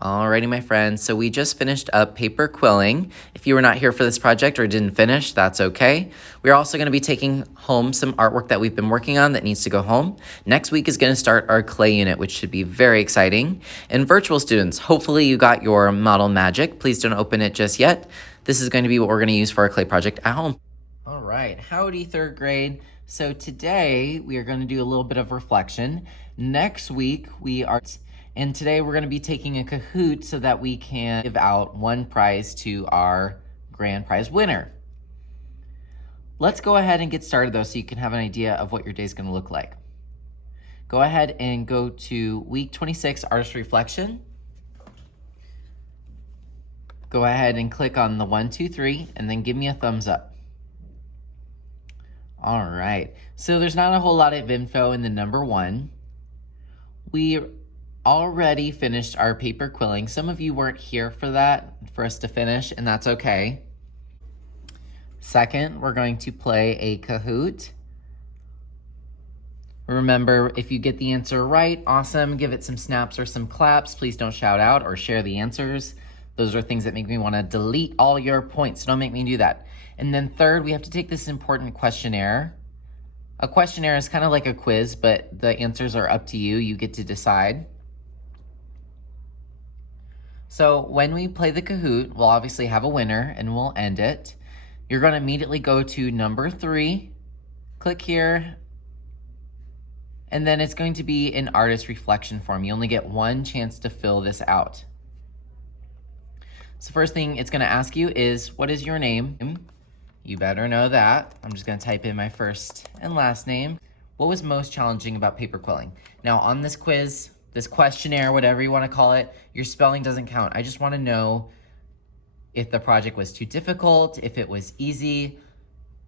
Alrighty, my friends, so we just finished up paper quilling. If you were not here for this project or didn't finish, that's okay. We're also going to be taking home some artwork that we've been working on that needs to go home. Next week is going to start our clay unit, which should be very exciting. And virtual students, hopefully you got your model magic. Please don't open it just yet. This is going to be what we're going to use for our clay project at home. All right, howdy third grade. So today we are going to do a little bit of reflection. Next week and today we're going to be taking a Kahoot so that we can give out one prize to our grand prize winner. Let's go ahead and get started though, so you can have an idea of what your day is going to look like. Go ahead and go to week 26 artist reflection. Go ahead and click on the 1, 2, 3 and then give me a thumbs up. All right, so there's not a whole lot of info in the number 1. We already finished our paper quilling. Some of you weren't here for us to finish, and that's okay. Second, we're going to play a Kahoot. Remember, if you get the answer right, awesome. Give it some snaps or some claps. Please don't shout out or share the answers. Those are things that make me want to delete all your points, so don't make me do that. And then third, we have to take this important questionnaire. A questionnaire is kind of like a quiz, but the answers are up to you. You get to decide. So when we play the Kahoot, we'll obviously have a winner and we'll end it. You're going to immediately go to number 3, click here, and then it's going to be an artist reflection form. You only get one chance to fill this out. So first thing it's going to ask you is, what is your name? You better know that. I'm just going to type in my first and last name. What was most challenging about paper quilling? Now on this quiz, this questionnaire, whatever you want to call it, your spelling doesn't count. I just want to know if the project was too difficult, if it was easy.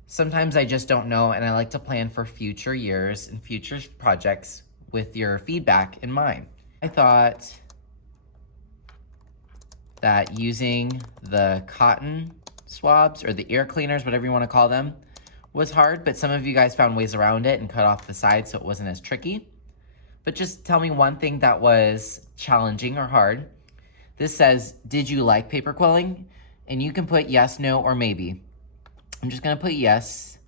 Sometimes I just don't know, and I like to plan for future years and future projects with your feedback in mind. I thought that using the cotton swabs or the ear cleaners, whatever you want to call them, was hard, but some of you guys found ways around it and cut off the sides so it wasn't as tricky. But just tell me one thing that was challenging or hard. This says, did you like paper quilling? And you can put yes, no, or maybe. I'm just gonna put yes.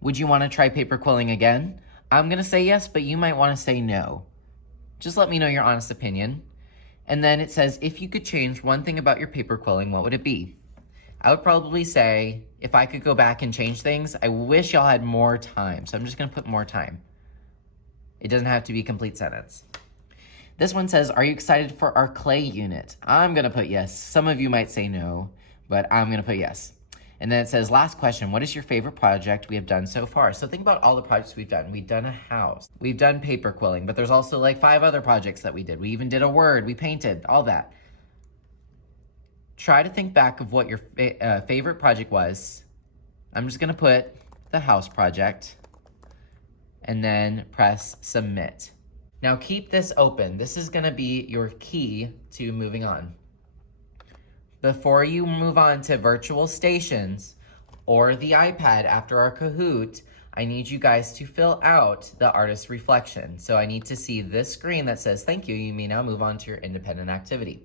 Would you wanna try paper quilling again? I'm gonna say yes, but you might wanna say no. Just let me know your honest opinion. And then it says, if you could change one thing about your paper quilling, what would it be? I would probably say, if I could go back and change things, I wish y'all had more time. So I'm just gonna put more time. It doesn't have to be a complete sentence. This one says, are you excited for our clay unit? I'm gonna put yes. Some of you might say no, but I'm gonna put yes. And then it says, last question, what is your favorite project we have done so far? So think about all the projects we've done. We've done a house, we've done paper quilling, but there's also like 5 other projects that we did. We even did a word, we painted, all that. Try to think back of what your favorite project was. I'm just gonna put the house project and then press submit. Now keep this open. This is gonna be your key to moving on. Before you move on to virtual stations or the iPad after our Kahoot, I need you guys to fill out the artist reflection. So I need to see this screen that says, thank you, you may now move on to your independent activity.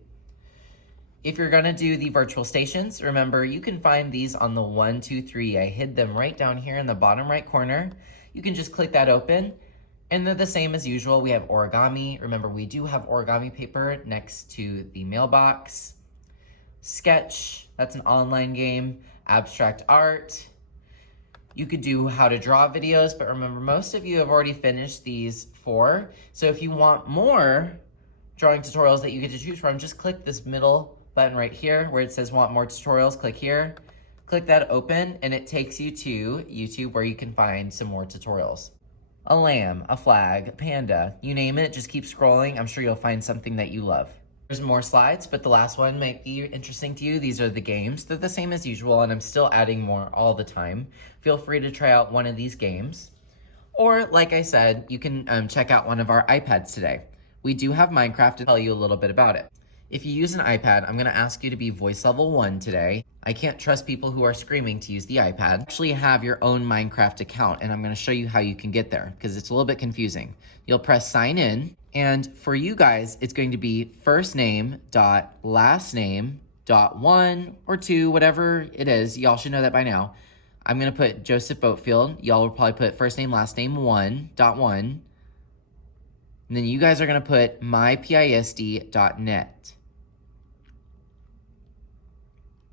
If you're gonna do the virtual stations, remember you can find these on the 1, 2, 3. I hid them right down here in the bottom right corner. You can just click that open and they're the same as usual. We have origami. Remember, we do have origami paper next to the mailbox. Sketch, that's an online game. Abstract art. You could do how to draw videos, but remember, most of you have already finished these 4. So if you want more drawing tutorials that you get to choose from, just click this middle button right here where it says want more tutorials. Click here, click that open, and it takes you to YouTube where you can find some more tutorials. A lamb, a flag, a panda, you name it, just keep scrolling. I'm sure you'll find something that you love. There's more slides, but the last one might be interesting to you. These are the games. They're the same as usual, and I'm still adding more all the time. Feel free to try out one of these games. Or, like I said, you can check out one of our iPads today. We do have Minecraft to tell you a little bit about it. If you use an iPad, I'm gonna ask you to be voice level 1 today. I can't trust people who are screaming to use the iPad. Actually have your own Minecraft account, and I'm gonna show you how you can get there because it's a little bit confusing. You'll press sign in, And for you guys, it's going to be first name dot last name dot 1 or 2, whatever it is. Y'all should know that by now. I'm going to put Joseph Boatfield. Y'all will probably put first name, last name 1.1. And then you guys are going to put mypisd.net.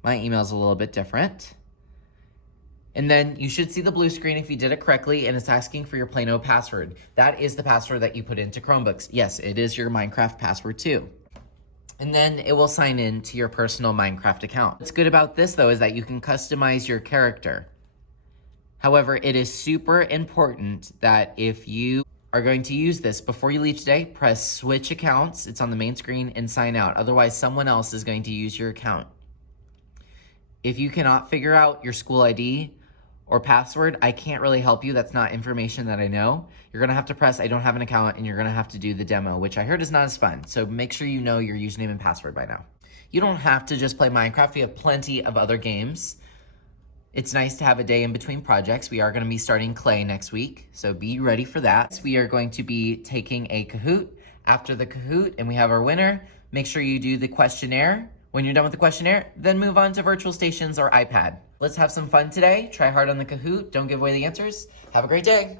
My email is a little bit different. And then you should see the blue screen if you did it correctly, and it's asking for your Plano password. That is the password that you put into Chromebooks. Yes, it is your Minecraft password too. And then it will sign in to your personal Minecraft account. What's good about this though is that you can customize your character. However, it is super important that if you are going to use this before you leave today, press switch accounts. It's on the main screen and sign out. Otherwise, someone else is going to use your account. If you cannot figure out your school ID or password, I can't really help you. That's not information that I know. You're gonna have to press I don't have an account, and you're gonna have to do the demo, which I heard is not as fun. So make sure you know your username and password by now. You don't have to just play Minecraft. We have plenty of other games. It's nice to have a day in between projects. We are gonna be starting Clay next week, so be ready for that. We are going to be taking a Kahoot. After the Kahoot, and we have our winner, make sure you do the questionnaire. When you're done with the questionnaire, then move on to virtual stations or iPad. Let's have some fun today. Try hard on the Kahoot. Don't give away the answers. Have a great day.